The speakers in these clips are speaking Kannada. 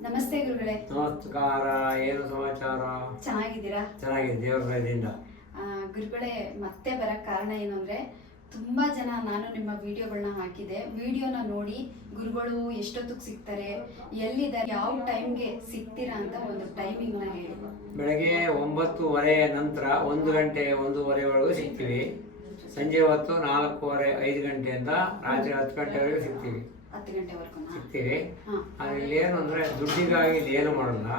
ನಮಸ್ತೆ ಗುರುಗಳೇ. ನಮಸ್ಕಾರ ಏನು ಸಮಾಚಾರ? ಚೆನ್ನಾಗಿದ್ದೀರಾ? ಚೆನ್ನಾಗಿದೆ ದೇವರ ದಯದಿಂದ. ಆ, ಗುರುಗಳೇ ಮತ್ತೆ ಬರಕ್ ಕಾರಣ ಏನು ಅಂದ್ರೆ ತುಂಬಾ ಜನ ನಾನು ನಿಮ್ಮ ವಿಡಿಯೋಗಳನ್ನ ಹಾಕಿದೆ. ವಿಡಿಯೋನ ನೋಡಿ ಗುರುಗಳು ಎಷ್ಟೊತ್ತಿಗೆ ಸಿಗ್ತಾರೆ ಎಲ್ಲಿದ್ದಾರೆ ಯಾವ ಟೈಮ್ಗೆ ಸಿಗ್ತೀರಾ ಅಂತ ಒಂದು ಟೈಮಿಂಗ್ನ ಹೇಳಿ. ಬೆಳಗ್ಗೆ ಒಂಬತ್ತುವರೆ ನಂತರ ಒಂದು ಗಂಟೆ ಒಂದೂವರೆವರೆಗೂ ಸಿಗ್ತೀವಿ. ಸಂಜೆ ಹೊತ್ತು ನಾಲ್ಕೂವರೆ ಐದು ಗಂಟೆಯಿಂದ ರಾತ್ರಿ ಹತ್ತು ಗಂಟೆವರೆಗೆ ಸಿಗ್ತೀವಿ. ಹತ್ತು ಗಂಟೆವರೆಗೂ ಸಿಗ್ತೀವಿ. ಅದ್ರಲ್ಲಿ ಏನು ಅಂದರೆ ದುಡ್ಡಿಗಾಗಿ ಇಲ್ಲಿ ಏನು ಮಾಡಲ್ಲ.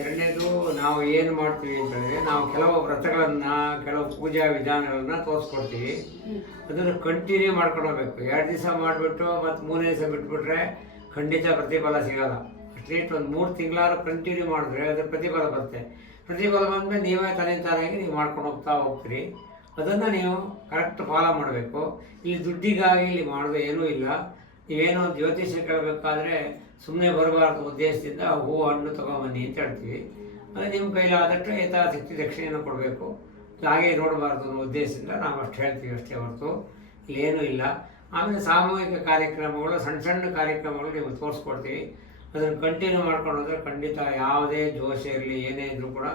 ಎರಡನೇದು ನಾವು ಏನು ಮಾಡ್ತೀವಿ ಅಂತಂದರೆ ನಾವು ಕೆಲವು ವ್ರತಗಳನ್ನು ಕೆಲವು ಪೂಜಾ ವಿಧಾನಗಳನ್ನ ತೋರಿಸ್ಕೊಡ್ತೀವಿ. ಅದನ್ನು ಕಂಟಿನ್ಯೂ ಮಾಡ್ಕೊಂಡು ಹೋಗ್ಬೇಕು ಎರಡು ದಿವಸ ಮಾಡಿಬಿಟ್ಟು ಮತ್ತು ಮೂರನೇ ದಿವಸ ಬಿಟ್ಬಿಟ್ರೆ ಖಂಡಿತ ಪ್ರತಿಫಲ ಸಿಗಲ್ಲ. ಅಟ್ಲೀಸ್ಟ್ ಒಂದು ಮೂರು ತಿಂಗಳಾದ್ರು ಕಂಟಿನ್ಯೂ ಮಾಡಿದ್ರೆ ಅದ್ರ ಪ್ರತಿಫಲ ಬರುತ್ತೆ. ಪ್ರತಿಫಲ ಬಂದಮೇಲೆ ನೀವೇ ತಲೆ ತಾನಾಗಿ ನೀವು ಮಾಡ್ಕೊಂಡು ಹೋಗ್ತಾ ಹೋಗ್ತೀರಿ. ಅದನ್ನು ನೀವು ಕರೆಕ್ಟ್ ಫಾಲೋ ಮಾಡಬೇಕು. ಇಲ್ಲಿ ದುಡ್ಡಿಗಾಗಿ ಇಲ್ಲಿ ಮಾಡೋದು ಏನೂ ಇಲ್ಲ. ನೀವೇನೋ ಜ್ಯೋತಿಷ್ಯ ಕೇಳಬೇಕಾದ್ರೆ ಸುಮ್ಮನೆ ಬರಬಾರ್ದು ಉದ್ದೇಶದಿಂದ ಹೂ ಹಣ್ಣು ತೊಗೊಂಬನ್ನಿ ಅಂತ ಹೇಳ್ತೀವಿ. ಅಂದರೆ ನಿಮ್ಮ ಕೈಲಾದಷ್ಟು ಯಥಾಶಕ್ತಿ ದಕ್ಷಿಣೆಯನ್ನು ಕೊಡಬೇಕು. ಹಾಗೆ ನೋಡಬಾರ್ದು ಅನ್ನೋ ಉದ್ದೇಶದಿಂದ ನಾವು ಅಷ್ಟು ಹೇಳ್ತೀವಿ ಅಷ್ಟೇ ಹೊರತು. ಇಲ್ಲೇನೂ ಇಲ್ಲ. ಆಮೇಲೆ ಸಾಮೂಹಿಕ ಕಾರ್ಯಕ್ರಮಗಳು, ಸಣ್ಣ ಸಣ್ಣ ಕಾರ್ಯಕ್ರಮಗಳು ನೀವು ತೋರಿಸ್ಕೊಡ್ತೀವಿ. ಅದನ್ನು ಕಂಟಿನ್ಯೂ ಮಾಡ್ಕೊಂಡು ಹೋದರೆ ಖಂಡಿತ ಯಾವುದೇ ದೋಷ ಇರಲಿ, ಏನೇ ಇದ್ರೂ ಕೂಡ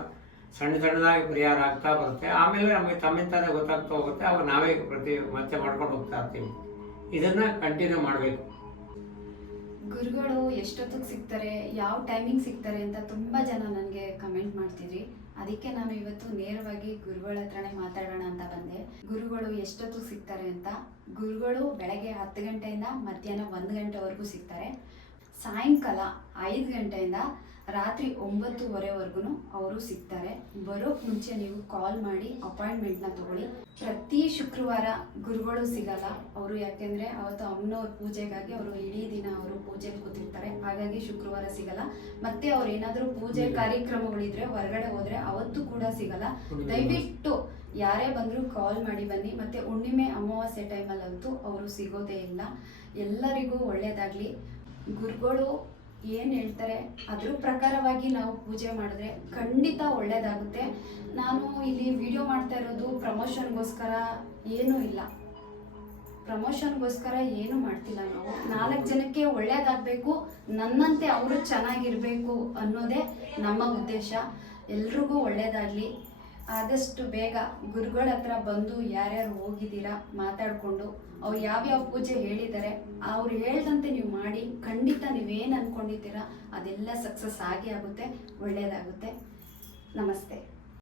ಸಣ್ಣ ಸಣ್ಣದಾಗಿ ಪರಿಹಾರ ಆಗ್ತಾ ಬರುತ್ತೆ. ಆಮೇಲೆ ನಮಗೆ ತಮ್ಮಿಂತಾನೆ ಗೊತ್ತಾಗ್ತಾ ಹೋಗುತ್ತೆ, ಅವಾಗ ನಾವೇ ಪ್ರತಿ ಮತ್ತೆ ಮಾಡ್ಕೊಂಡು ಹೋಗ್ತಾ ಇರ್ತೀವಿ. ಇದನ್ನ ಕಂಟಿನ್ಯೂ ಮಾಡಬೇಕು. ಗುರುಗಳು ಎಷ್ಟೊತ್ತಿಗೆ ಸಿಗ್ತಾರೆ, ಯಾವ ಟೈಮಿಂಗ್ ಸಿಗ್ತಾರೆ ಅಂತ ತುಂಬಾ ಜನ ನನಗೆ ಕಮೆಂಟ್ ಮಾಡ್ತಿದ್ರಿ. ಅದಕ್ಕೆ ನಾನು ಇವತ್ತು ನೇರವಾಗಿ ಗುರುಗಳ ಹತ್ರನೇ ಮಾತಾಡೋಣ ಅಂತ ಬಂದೆ. ಗುರುಗಳು ಎಷ್ಟೊತ್ತಿಗೆ ಸಿಗ್ತಾರೆ ಅಂತ, ಗುರುಗಳು ಬೆಳಗ್ಗೆ ಹತ್ತು ಗಂಟೆಯಿಂದ ಮಧ್ಯಾಹ್ನ ಒಂದು ಗಂಟೆವರೆಗೂ ಸಿಗ್ತಾರೆ. ಸಾಯಂಕಾಲ ಐದು ಗಂಟೆಯಿಂದ ರಾತ್ರಿ ಒಂಬತ್ತುವರೆವರೆಗೂ ಅವರು ಸಿಗ್ತಾರೆ. ಬರೋಕ್ಕೆ ಮುಂಚೆ ನೀವು ಕಾಲ್ ಮಾಡಿ ಅಪಾಯಿಂಟ್ಮೆಂಟ್ನ ತಗೊಳ್ಳಿ. ಪ್ರತಿ ಶುಕ್ರವಾರ ಗುರುಗಳು ಸಿಗಲ್ಲ. ಅವರು ಯಾಕೆಂದರೆ ಅವತ್ತು ಅಮ್ಮನವ್ರ ಪೂಜೆಗಾಗಿ ಅವರು ಇಡೀ ದಿನ ಅವರು ಪೂಜೆಗೆ ಕೂತಿರ್ತಾರೆ. ಹಾಗಾಗಿ ಶುಕ್ರವಾರ ಸಿಗಲ್ಲ. ಮತ್ತೆ ಅವ್ರು ಏನಾದರೂ ಪೂಜೆ ಕಾರ್ಯಕ್ರಮಗಳಿದ್ರೆ ಹೊರಗಡೆ ಹೋದರೆ ಅವತ್ತು ಕೂಡ ಸಿಗಲ್ಲ. ದಯವಿಟ್ಟು ಯಾರೇ ಬಂದರೂ ಕಾಲ್ ಮಾಡಿ ಬನ್ನಿ. ಮತ್ತು ಹುಣ್ಣಿಮೆ ಅಮಾವಾಸ್ಯೆ ಟೈಮಲ್ಲಂತೂ ಅವರು ಸಿಗೋದೇ ಇಲ್ಲ. ಎಲ್ಲರಿಗೂ ಒಳ್ಳೇದಾಗ್ಲಿ. ಗುರುಗಳು ಏನು ಹೇಳ್ತಾರೆ, ಅದ್ರ ಪ್ರಕಾರವಾಗಿ ನಾವು ಪೂಜೆ ಮಾಡಿದ್ರೆ ಖಂಡಿತ ಒಳ್ಳೇದಾಗುತ್ತೆ. ನಾನು ಇಲ್ಲಿ ವಿಡಿಯೋ ಮಾಡ್ತಾ ಇರೋದು ಪ್ರಮೋಷನ್ಗೋಸ್ಕರ ಏನೂ ಇಲ್ಲ. ಪ್ರಮೋಷನ್ಗೋಸ್ಕರ ಏನು ಮಾಡ್ತಿಲ್ಲ ನಾವು. ನಾಲ್ಕು ಜನಕ್ಕೆ ಒಳ್ಳೇದಾಗಬೇಕು, ನನ್ನಂತೆ ಅವರು ಚೆನ್ನಾಗಿರಬೇಕು ಅನ್ನೋದೇ ನಮ್ಮ ಉದ್ದೇಶ. ಎಲ್ರಿಗೂ ಒಳ್ಳೇದಾಗಲಿ. ಆದಷ್ಟು ಬೇಗ ಗುರುಗಳ ಹತ್ರ ಬಂದು ಯಾರ್ಯಾರು ಹೋಗಿದ್ದೀರಾ ಮಾತಾಡಿಕೊಂಡು ಅವ್ರು ಯಾವ್ಯಾವ ಪೂಜೆ ಹೇಳಿದ್ದಾರೆ, ಅವ್ರು ಹೇಳ್ದಂತೆ ನೀವು ಮಾಡಿ, ಖಂಡಿತ ನೀವೇನು ಅಂದ್ಕೊಂಡಿದ್ದೀರಾ ಅದೆಲ್ಲ ಸಕ್ಸಸ್ ಆಗಿ ಆಗುತ್ತೆ ಒಳ್ಳೆಯದಾಗುತ್ತೆ ನಮಸ್ತೆ.